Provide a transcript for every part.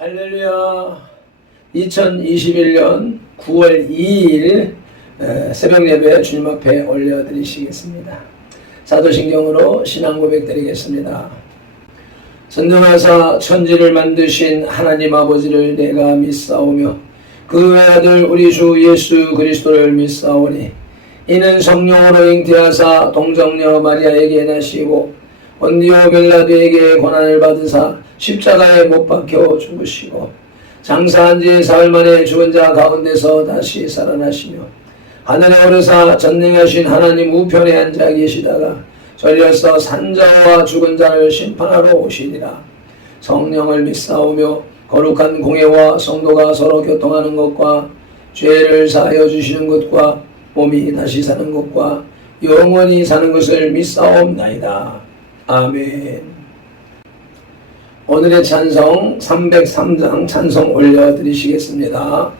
할렐루야. 2021년 9월 2일 새벽 예배 주님 앞에 올려드리시겠습니다. 사도신경으로 신앙 고백 드리겠습니다. 전능하사 천지를 만드신 하나님 아버지를 내가 믿사오며 그 외아들 우리 주 예수 그리스도를 믿사오니 이는 성령으로 잉태하사 동정녀 마리아에게 나시고 본디오 빌라도에게 고난을 받으사 십자가에 못 박혀 죽으시고 장사한 지 사흘 만에 죽은 자 가운데서 다시 살아나시며 하늘에 오르사 전능하신 하나님 우편에 앉아 계시다가 전려서 산자와 죽은 자를 심판하러 오시리라. 성령을 믿사오며 거룩한 공회와 성도가 서로 교통하는 것과 죄를 사하여 주시는 것과 몸이 다시 사는 것과 영원히 사는 것을 믿사옵나이다. 아멘. 오늘의 찬송 303장 찬송 올려드리시겠습니다.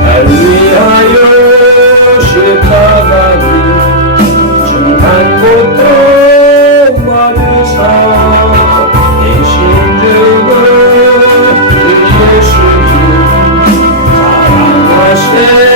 날 위하여 십자가를 중한 고통 받으사 내 신중을 주 예수님 사랑하시네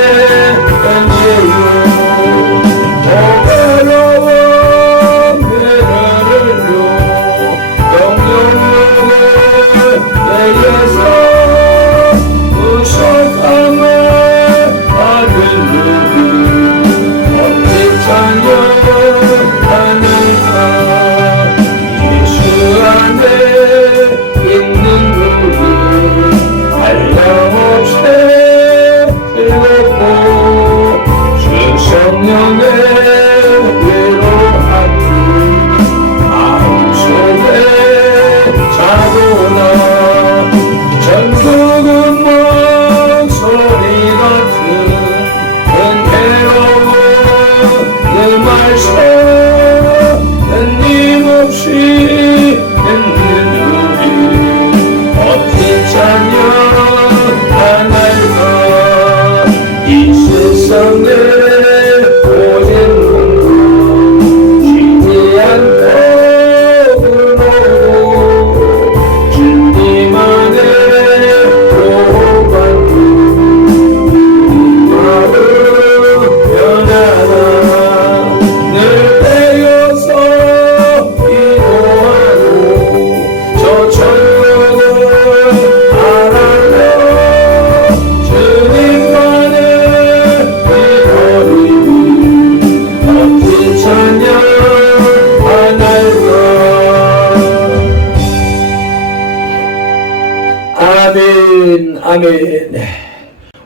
아멘.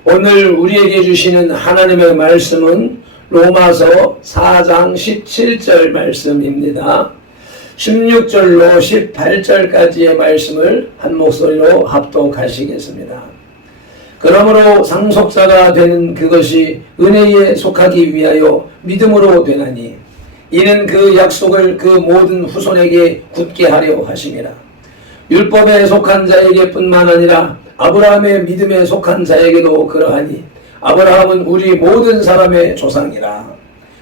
오늘 우리에게 주시는 하나님의 말씀은 로마서 4장 17절 말씀입니다. 16절로 18절까지의 말씀을 한 목소리로 합독하시겠습니다. 그러므로 상속자가 되는 그것이 은혜에 속하기 위하여 믿음으로 되나니 이는 그 약속을 그 모든 후손에게 굳게 하려 하심이라. 율법에 속한 자에게 뿐만 아니라 아브라함의 믿음에 속한 자에게도 그러하니 아브라함은 우리 모든 사람의 조상이라.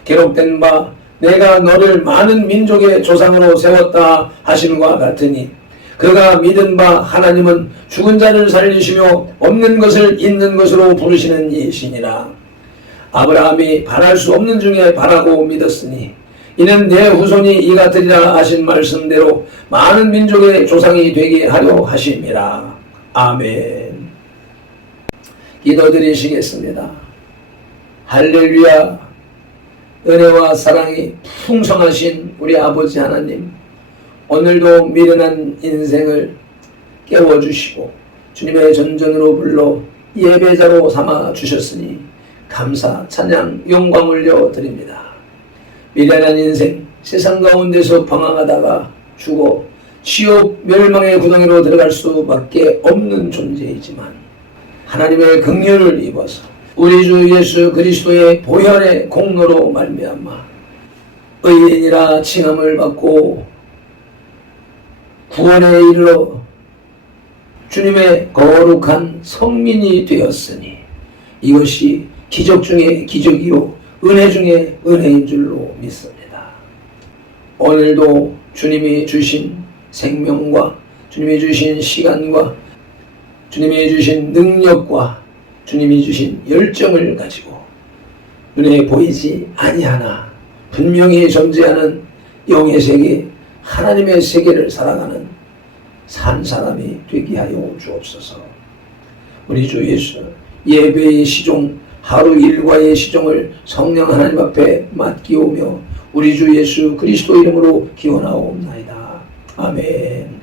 기록된 바 내가 너를 많은 민족의 조상으로 세웠다 하심과 같으니 그가 믿은 바 하나님은 죽은 자를 살리시며 없는 것을 있는 것으로 부르시는 이시니라. 아브라함이 바랄 수 없는 중에 바라고 믿었으니 이는 내 후손이 이 같으리라 하신 말씀대로 많은 민족의 조상이 되게 하려 하심이라. 아멘. 기도드리시겠습니다. 할렐루야. 은혜와 사랑이 풍성하신 우리 아버지 하나님, 오늘도 미련한 인생을 깨워주시고 주님의 전전으로 불러 예배자로 삼아 주셨으니 감사, 찬양, 영광 올려드립니다. 미련한 인생, 세상 가운데서 방황하다가 죽어 지옥 멸망의 구덩이로 들어갈 수밖에 없는 존재이지만 하나님의 긍휼을 입어서 우리 주 예수 그리스도의 보혈의 공로로 말미암아 의인이라 칭함을 받고 구원에 이르러 주님의 거룩한 성민이 되었으니 이것이 기적 중에 기적이요 은혜 중에 은혜인 줄로 믿습니다. 오늘도 주님이 주신 생명과 주님이 주신 시간과 주님이 주신 능력과 주님이 주신 열정을 가지고 눈에 보이지 아니하나 분명히 존재하는 영의 세계, 하나님의 세계를 살아가는 산 사람이 되게 하여 주옵소서. 우리 주 예수 예배의 시종, 하루 일과의 시종을 성령 하나님 앞에 맡기오며 우리 주 예수 그리스도 이름으로 기원하옵나이다. 아멘.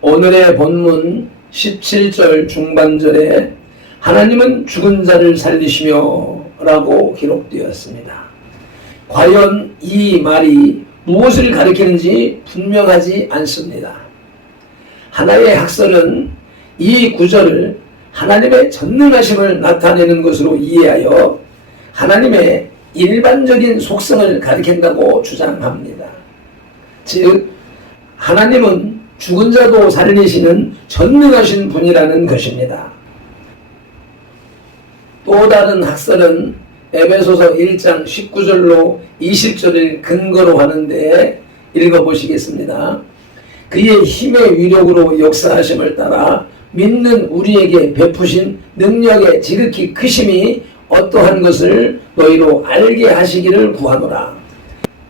오늘의 본문 17절 중반절에 하나님은 죽은 자를 살리시며 라고 기록되었습니다. 과연 이 말이 무엇을 가리키는지 분명하지 않습니다. 하나의 학설은 이 구절을 하나님의 전능하심을 나타내는 것으로 이해하여 하나님의 일반적인 속성을 가리킨다고 주장합니다. 즉 하나님은 죽은 자도 살리시는 전능하신 분이라는 것입니다. 또 다른 학설은 에베소서 1장 19절로 20절을 근거로 하는데 읽어보시겠습니다. 그의 힘의 위력으로 역사하심을 따라 믿는 우리에게 베푸신 능력의 지극히 크심이 어떠한 것을 너희로 알게 하시기를 구하노라.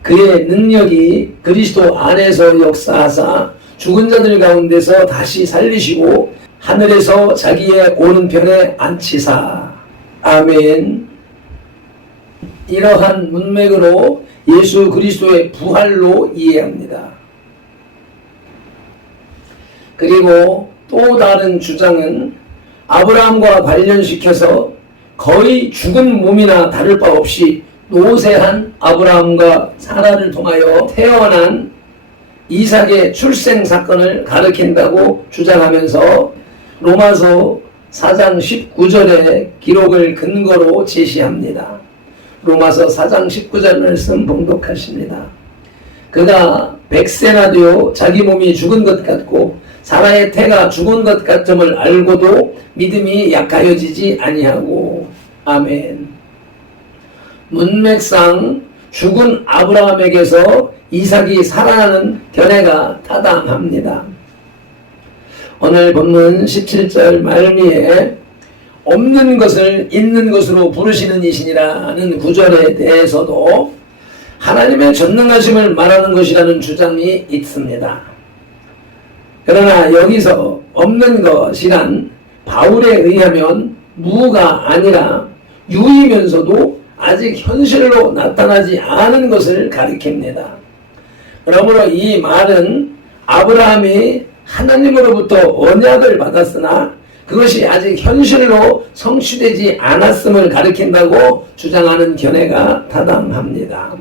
그의 능력이 그리스도 안에서 역사하사 죽은 자들 가운데서 다시 살리시고 하늘에서 자기의 오른편에 앉히사. 아멘. 이러한 문맥으로 예수 그리스도의 부활로 이해합니다. 그리고 또 다른 주장은 아브라함과 관련시켜서 거의 죽은 몸이나 다를 바 없이 노쇠한 아브라함과 사라를 통하여 태어난 이삭의 출생 사건을 가리킨다고 주장하면서 로마서 4장 19절의 기록을 근거로 제시합니다. 로마서 4장 19절 말씀 봉독하십니다. 그가 100세나 되어 자기 몸이 죽은 것 같고 사라의 태가 죽은 것 같음을 알고도 믿음이 약하여지지 아니하고. 아멘. 문맥상 죽은 아브라함에게서 이삭이 살아나는 견해가 타당합니다. 오늘 본문 17절 말미에 없는 것을 있는 것으로 부르시는 이신이라는 구절에 대해서도 하나님의 전능하심을 말하는 것이라는 주장이 있습니다. 그러나 여기서 없는 것이란 바울에 의하면 무가 아니라 유이면서도 아직 현실로 나타나지 않은 것을 가리킵니다. 그러므로 이 말은 아브라함이 하나님으로부터 언약을 받았으나 그것이 아직 현실로 성취되지 않았음을 가리킨다고 주장하는 견해가 타당합니다.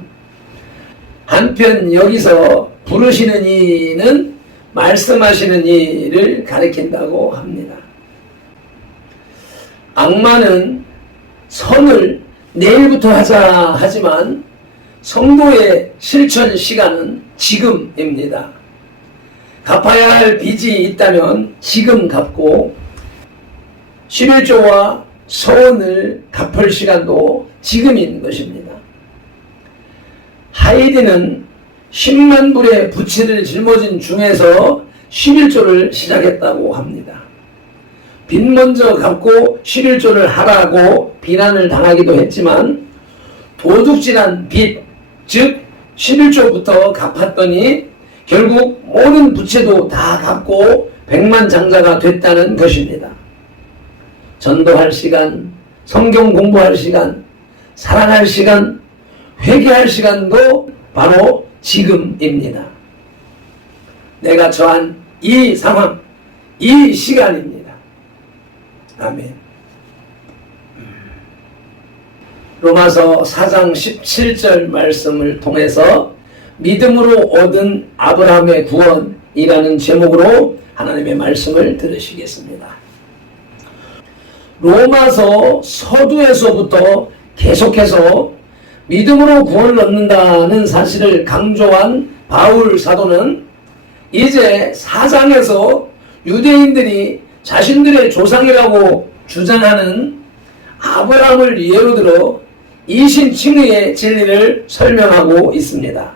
한편 여기서 부르시는 이는 말씀하시는 이를 가리킨다고 합니다. 악마는 선을 내일부터 하자 하지만 성도의 실천 시간은 지금입니다. 갚아야 할 빚이 있다면 지금 갚고 11조와 서원을 갚을 시간도 지금인 것입니다. 하이디는 10만 불의 부채를 짊어진 중에서 11조를 시작했다고 합니다. 빚 먼저 갚고 11조를 하라고 비난을 당하기도 했지만 도둑질한 빚, 즉 11조부터 갚았더니 결국 모든 부채도 다 갚고 백만장자가 됐다는 것입니다. 전도할 시간, 성경 공부할 시간, 사랑할 시간, 회개할 시간도 바로 지금입니다. 내가 처한 이 상황, 이 시간입니다. 아멘. 로마서 4장 17절 말씀을 통해서 믿음으로 얻은 아브라함의 구원이라는 제목으로 하나님의 말씀을 들으시겠습니다. 로마서 서두에서부터 계속해서 믿음으로 구원을 얻는다는 사실을 강조한 바울 사도는 이제 4장에서 유대인들이 자신들의 조상이라고 주장하는 아브라함을 예로 들어 이신칭의의 진리를 설명하고 있습니다.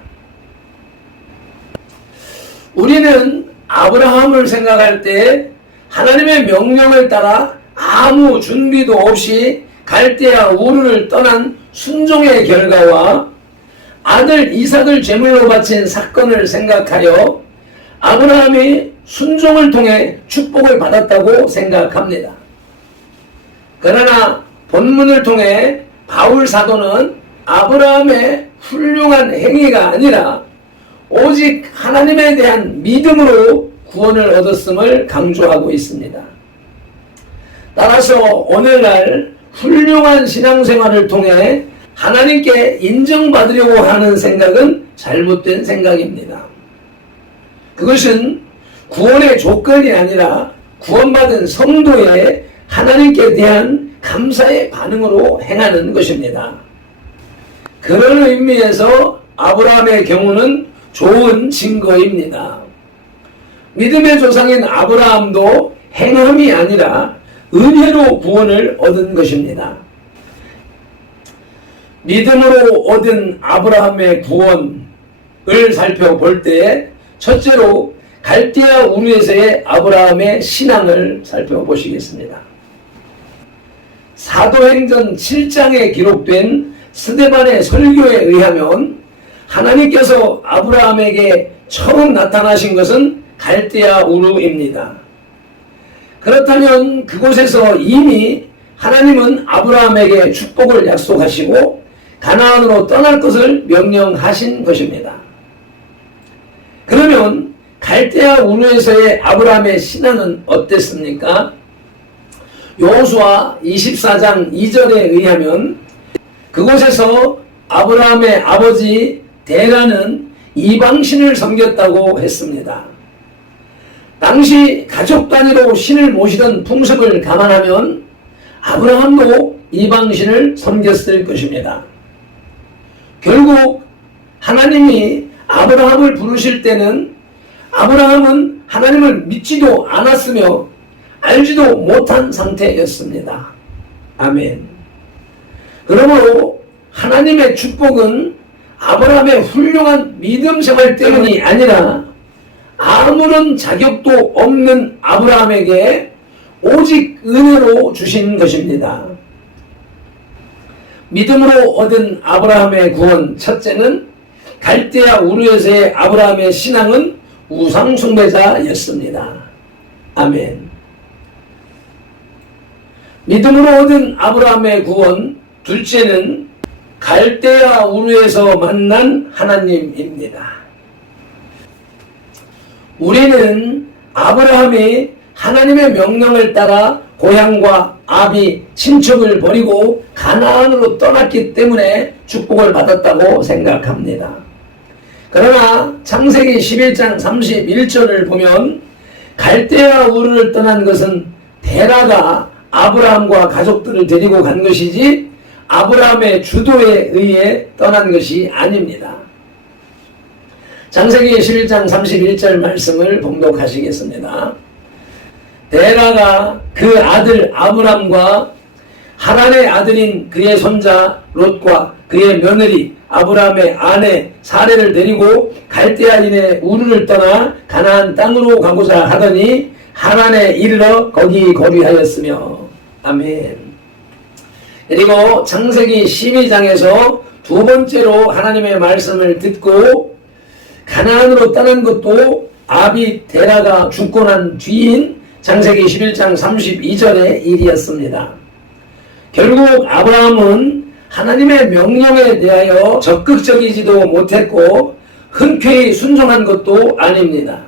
우리는 아브라함을 생각할 때 하나님의 명령을 따라 아무 준비도 없이 갈대아 우르를 떠난 순종의 결과와 아들 이삭을 제물로 바친 사건을 생각하여 아브라함이 순종을 통해 축복을 받았다고 생각합니다. 그러나 본문을 통해 바울 사도는 아브라함의 훌륭한 행위가 아니라 오직 하나님에 대한 믿음으로 구원을 얻었음을 강조하고 있습니다. 따라서 오늘날 훌륭한 신앙생활을 통해 하나님께 인정받으려고 하는 생각은 잘못된 생각입니다. 그것은 구원의 조건이 아니라 구원받은 성도의 하나님께 대한 감사의 반응으로 행하는 것입니다. 그런 의미에서 아브라함의 경우는 좋은 증거입니다. 믿음의 조상인 아브라함도 행함이 아니라 은혜로 구원을 얻은 것입니다. 믿음으로 얻은 아브라함의 구원을 살펴볼 때 첫째로 갈대아 우르에서의 아브라함의 신앙을 살펴보시겠습니다. 사도행전 7장에 기록된 스데반의 설교에 의하면 하나님께서 아브라함에게 처음 나타나신 것은 갈대아 우르입니다. 그렇다면 그곳에서 이미 하나님은 아브라함에게 축복을 약속하시고 가나안으로 떠날 것을 명령하신 것입니다. 그러면 갈대아 우르에서의 아브라함의 신앙은 어땠습니까? 여호수아 24장 2절에 의하면 그곳에서 아브라함의 아버지 데라는 이방신을 섬겼다고 했습니다. 당시 가족 단위로 신을 모시던 풍습을 감안하면 아브라함도 이방신을 섬겼을 것입니다. 결국 하나님이 아브라함을 부르실 때는 아브라함은 하나님을 믿지도 않았으며 알지도 못한 상태였습니다. 아멘. 그러므로 하나님의 축복은 아브라함의 훌륭한 믿음 생활 때문이 아니라 아무런 자격도 없는 아브라함에게 오직 은혜로 주신 것입니다. 믿음으로 얻은 아브라함의 구원 첫째는 갈대아 우르에서의 아브라함의 신앙은 우상 숭배자였습니다. 아멘. 믿음으로 얻은 아브라함의 구원 둘째는 갈대아 우르에서 만난 하나님입니다. 우리는 아브라함이 하나님의 명령을 따라 고향과 아비, 친척을 버리고 가나안으로 떠났기 때문에 축복을 받았다고 생각합니다. 그러나 창세기 11장 31절을 보면 갈대아 우르를 떠난 것은 데라가 아브라함과 가족들을 데리고 간 것이지 아브라함의 주도에 의해 떠난 것이 아닙니다. 창세기 11장 31절 말씀을 봉독하시겠습니다. 데라가 그 아들 아브람과 하란의 아들인 그의 손자 롯과 그의 며느리 아브라함의 아내 사레를 데리고 갈대아인의 우르를 떠나 가나안 땅으로 가고자 하더니 하란에 이르러 거기 거류하였으며. 아멘. 그리고 창세기 12장에서 두 번째로 하나님의 말씀을 듣고 가나안으로 떠난 것도 아비 데라가 죽고 난 뒤인 창세기 11장 32절의 일이었습니다. 결국 아브라함은 하나님의 명령에 대하여 적극적이지도 못했고 흔쾌히 순종한 것도 아닙니다.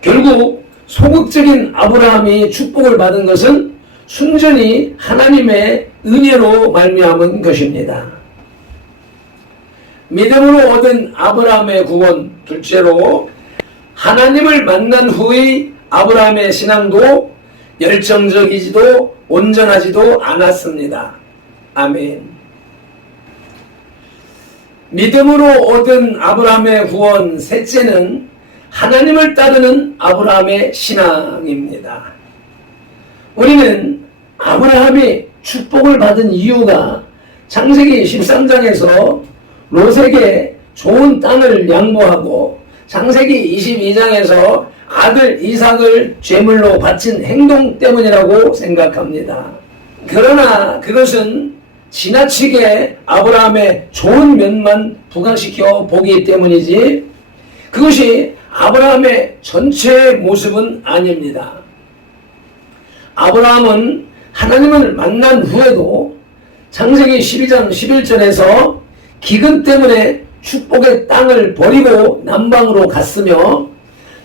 결국 소극적인 아브라함이 축복을 받은 것은 순전히 하나님의 은혜로 말미암은 것입니다. 믿음으로 얻은 아브라함의 구원 둘째로 하나님을 만난 후의 아브라함의 신앙도 열정적이지도 온전하지도 않았습니다. 아멘. 믿음으로 얻은 아브라함의 구원 셋째는 하나님을 따르는 아브라함의 신앙입니다. 우리는 아브라함이 축복을 받은 이유가 창세기 13장에서 롯에게 좋은 땅을 양보하고 창세기 22장에서 아들 이삭을 제물로 바친 행동 때문이라고 생각합니다. 그러나 그것은 지나치게 아브라함의 좋은 면만 부각시켜 보기 때문이지 그것이 아브라함의 전체 모습은 아닙니다. 아브라함은 하나님을 만난 후에도 창세기 12장 11절에서 기근 때문에 축복의 땅을 버리고 남방으로 갔으며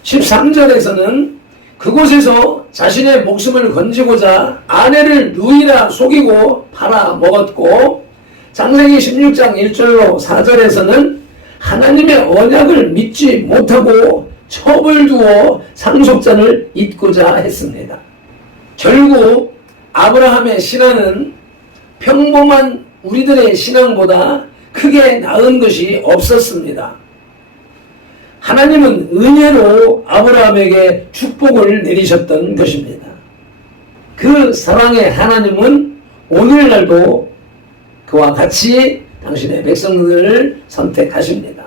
13절에서는 그곳에서 자신의 목숨을 건지고자 아내를 누이라 속이고 팔아 먹었고 창세기 16장 1절로 4절에서는 하나님의 언약을 믿지 못하고 첩을 두어 상속자를 잇고자 했습니다. 결국 아브라함의 신앙은 평범한 우리들의 신앙보다 크게 나은 것이 없었습니다. 하나님은 은혜로 아브라함에게 축복을 내리셨던 것입니다. 그 사랑의 하나님은 오늘날도 그와 같이 당신의 백성들을 선택하십니다.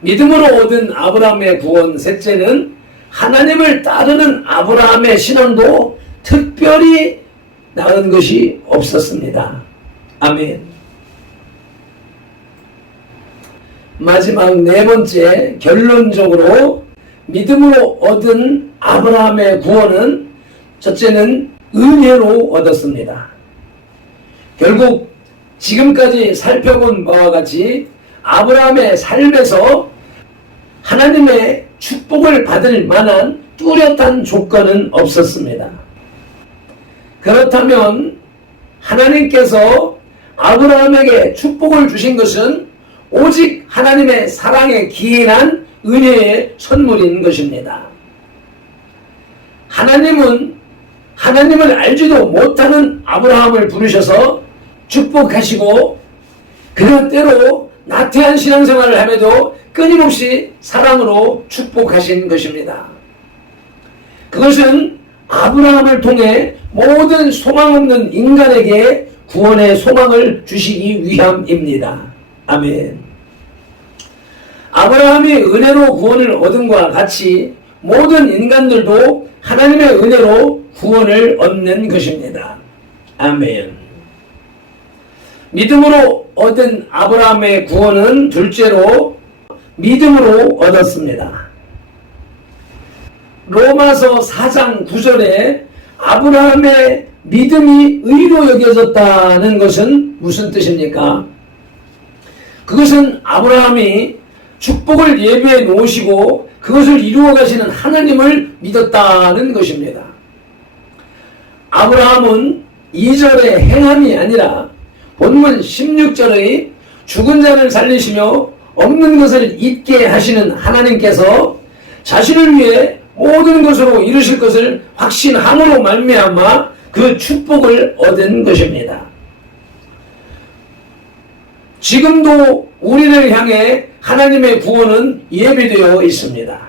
믿음으로 얻은 아브라함의 구원 셋째는 하나님을 따르는 아브라함의 신앙도 특별히 나은 것이 없었습니다. 아멘. 마지막 네 번째, 결론적으로 믿음으로 얻은 아브라함의 구원은 첫째는 은혜로 얻었습니다. 결국 지금까지 살펴본 바와 같이 아브라함의 삶에서 하나님의 축복을 받을 만한 뚜렷한 조건은 없었습니다. 그렇다면 하나님께서 아브라함에게 축복을 주신 것은 오직 하나님의 사랑에 기인한 은혜의 선물인 것입니다. 하나님은 하나님을 알지도 못하는 아브라함을 부르셔서 축복하시고 그런 때로 나태한 신앙생활을 함에도 끊임없이 사랑으로 축복하신 것입니다. 그것은 아브라함을 통해 모든 소망 없는 인간에게 구원의 소망을 주시기 위함입니다. 아멘. 아브라함이 은혜로 구원을 얻음과 같이 모든 인간들도 하나님의 은혜로 구원을 얻는 것입니다. 아멘. 믿음으로 얻은 아브라함의 구원은 둘째로 믿음으로 얻었습니다. 로마서 4장 9절에 아브라함의 믿음이 의로 여겨졌다는 것은 무슨 뜻입니까? 그것은 아브라함이 축복을 예비해 놓으시고 그것을 이루어 가시는 하나님을 믿었다는 것입니다. 아브라함은 2절의 행함이 아니라 본문 16절의 죽은 자를 살리시며 없는 것을 있게 하시는 하나님께서 자신을 위해 모든 것으로 이루실 것을 확신함으로 말미암아 그 축복을 얻은 것입니다. 지금도 우리를 향해 하나님의 구원은 예비되어 있습니다.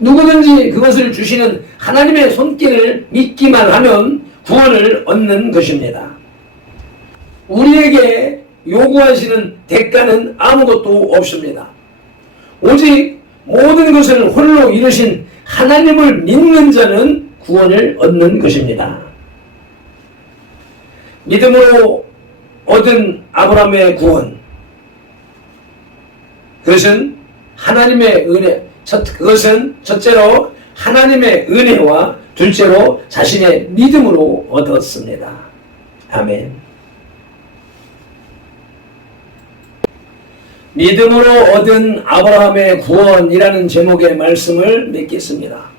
누구든지 그것을 주시는 하나님의 손길을 믿기만 하면 구원을 얻는 것입니다. 우리에게 요구하시는 대가는 아무것도 없습니다. 오직 모든 것을 홀로 이루신 하나님을 믿는 자는 구원을 얻는 것입니다. 믿음으로 얻은 아브라함의 구원, 그것은 하나님의 은혜, 그것은 첫째로 하나님의 은혜와 둘째로 자신의 믿음으로 얻었습니다. 아멘. 믿음으로 얻은 아브라함의 구원이라는 제목의 말씀을 맺겠습니다.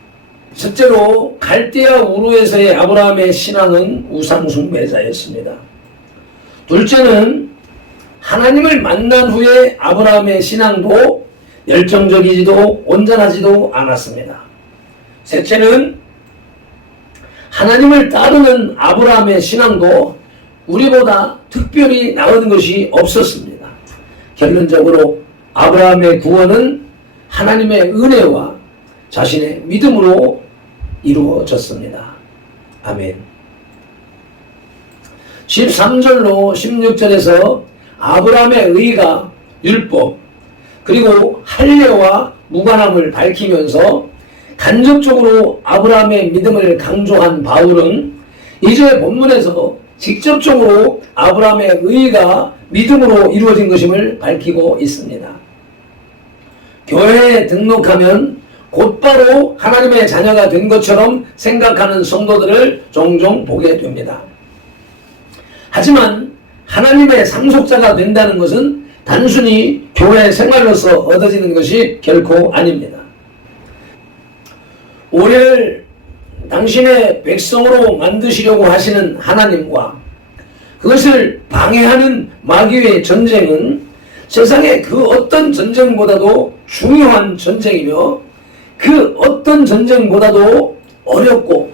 첫째로 갈대아 우르에서의 아브라함의 신앙은 우상 숭배자였습니다. 둘째는 하나님을 만난 후에 아브라함의 신앙도 열정적이지도 온전하지도 않았습니다. 셋째는 하나님을 따르는 아브라함의 신앙도 우리보다 특별히 나은 것이 없었습니다. 결론적으로 아브라함의 구원은 하나님의 은혜와 자신의 믿음으로 이루어졌습니다. 아멘. 13절로 16절에서 아브라함의 의가 율법 그리고 할례와 무관함을 밝히면서 간접적으로 아브라함의 믿음을 강조한 바울은 이제 본문에서 직접적으로 아브라함의 의가 믿음으로 이루어진 것임을 밝히고 있습니다. 교회에 등록하면 곧바로 하나님의 자녀가 된 것처럼 생각하는 성도들을 종종 보게 됩니다. 하지만 하나님의 상속자가 된다는 것은 단순히 교회 생활로서 얻어지는 것이 결코 아닙니다. 우리를 당신의 백성으로 만드시려고 하시는 하나님과 그것을 방해하는 마귀의 전쟁은 세상의 그 어떤 전쟁보다도 중요한 전쟁이며 그 어떤 전쟁보다도 어렵고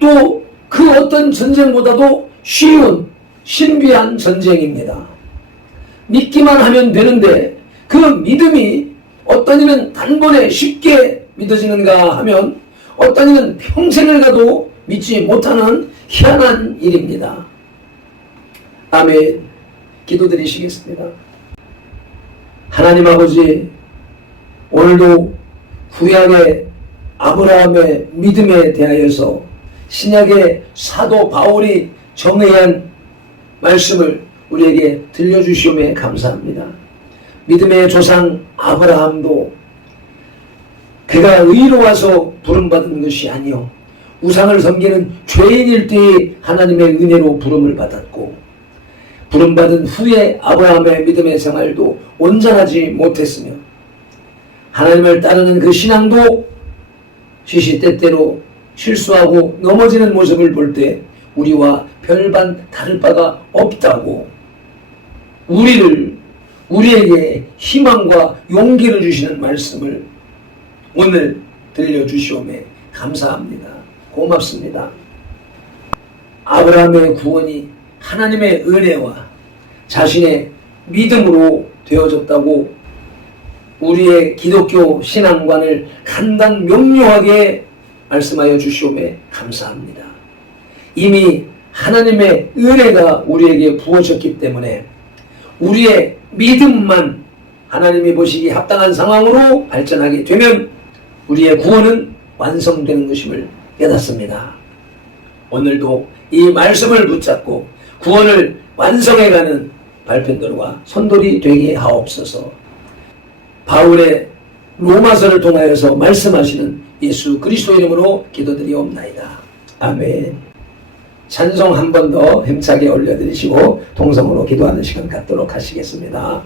또 그 어떤 전쟁보다도 쉬운 신비한 전쟁입니다. 믿기만 하면 되는데 그 믿음이 어떤 이는 단번에 쉽게 믿어지는가 하면 어떤 이는 평생을 가도 믿지 못하는 희한한 일입니다. 아멘. 기도드리시겠습니다. 하나님 아버지, 오늘도 구약의 아브라함의 믿음에 대하여서 신약의 사도 바울이 정의한 말씀을 우리에게 들려주시오매 감사합니다. 믿음의 조상 아브라함도 그가 의로워서 부름받은 것이 아니요 우상을 섬기는 죄인일 때에 하나님의 은혜로 부름을 받았고 부름받은 후에 아브라함의 믿음의 생활도 온전하지 못했으며 하나님을 따르는 그 신앙도 시시때때로 실수하고 넘어지는 모습을 볼 때 우리와 별반 다를 바가 없다고 우리에게 희망과 용기를 주시는 말씀을 오늘 들려주시오매 감사합니다. 고맙습니다. 아브라함의 구원이 하나님의 은혜와 자신의 믿음으로 되어졌다고 우리의 기독교 신앙관을 간단 명료하게 말씀하여 주시오매 감사합니다. 이미 하나님의 은혜가 우리에게 부어졌기 때문에 우리의 믿음만 하나님이 보시기 합당한 상황으로 발전하게 되면 우리의 구원은 완성되는 것임을 깨닫습니다. 오늘도 이 말씀을 붙잡고 구원을 완성해가는 발편들과 선돌이 되게 하옵소서. 바울의 로마서를 통하여서 말씀하시는 예수 그리스도 이름으로 기도드리옵나이다. 아멘. 찬송 한 번 더 힘차게 올려드리시고 동성으로 기도하는 시간 갖도록 하시겠습니다.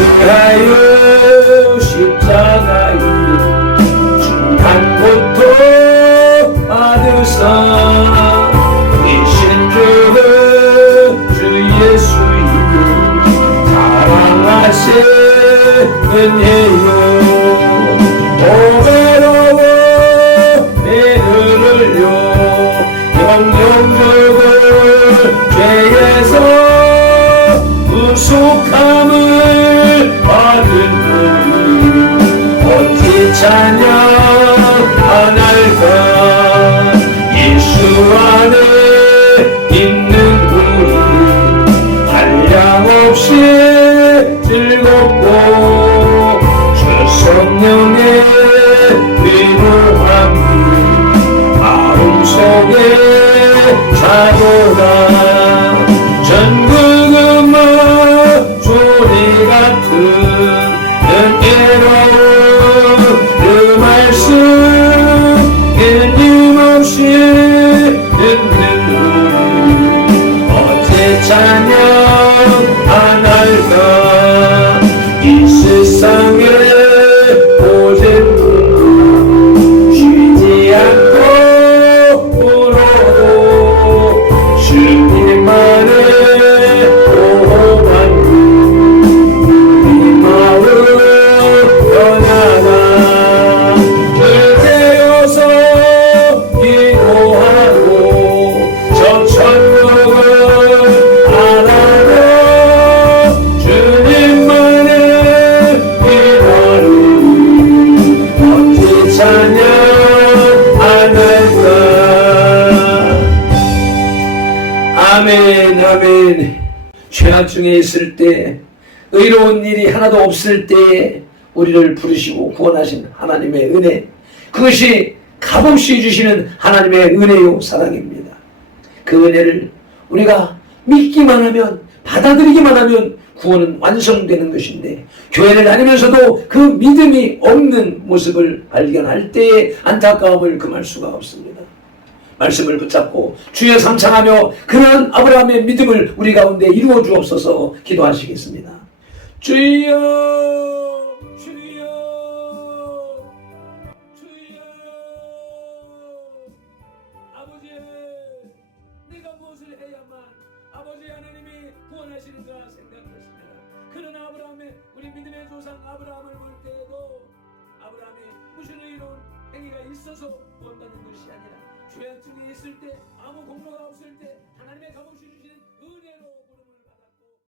육하여 십자가에 중한 고통 받으사 이신 주 예수의 사랑하신 은혜요 오베로워 배를 흘려 영영적을 죄에서 구속함을 받은 우리 어찌 찬양하날까 예수 안에 있는 우리 한량없이 즐겁고 주 성령의 위로함이 마음속에 사도다 전국은 주 아멘. 죄악 중에 있을 때, 의로운 일이 하나도 없을 때에 우리를 부르시고 구원하신 하나님의 은혜, 그것이 값없이 주시는 하나님의 은혜요 사랑입니다. 그 은혜를 우리가 믿기만 하면, 받아들이기만 하면 구원은 완성되는 것인데, 교회를 다니면서도 그 믿음이 없는 모습을 발견할 때의 안타까움을 금할 수가 없습니다. 말씀을 붙잡고 주여 삼창하며 그러한 아브라함의 믿음을 우리 가운데 이루어 주옵소서. 기도하시겠습니다. 주여, 주여, 주여. 아버지, 내가 무엇을 해야만 아버지 하나님이 구원하시는가 생각했습니다. 그러나 아브라함의, 우리 믿음의 조상 아브라함을 볼 때에도 아브라함이 무슨 의로운 행위가 있어서 구원받는 것이 아니라 죄악 중에 있을 때, 아무 공로가 없을 때